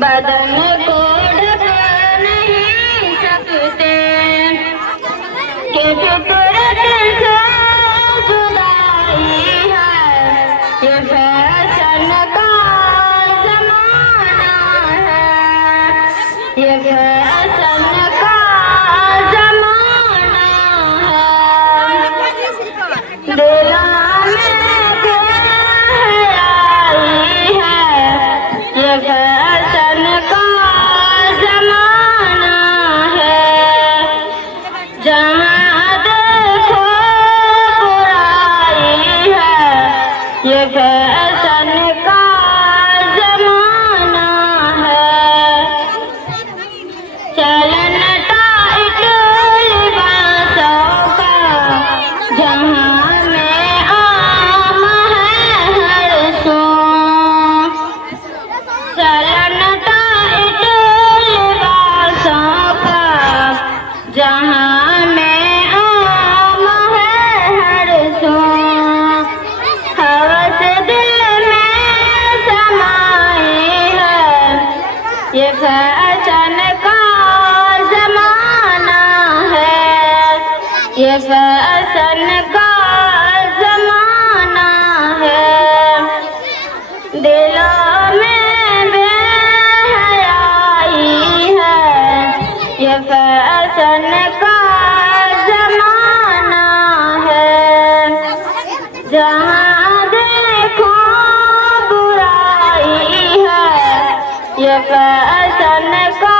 बदन को ढक नहीं सकते कि फितरत से जुदाई है, ये फैशन का ज़माना है, ये फैशन का ज़माना है। दिलों ये फैशन का ज़माना है। चलन टाइट लिबासों का जहाँ में आम है हर सो, चलन टाइट लिबासों का जहाँ में आम है हर सो, ये फैशन का ज़माना है, ये फैशन का ज़माना है। दिलों में बेहयाई है, ये फैशन का ज़माना है। जहाँ देखो बुराई है, ये फैशन का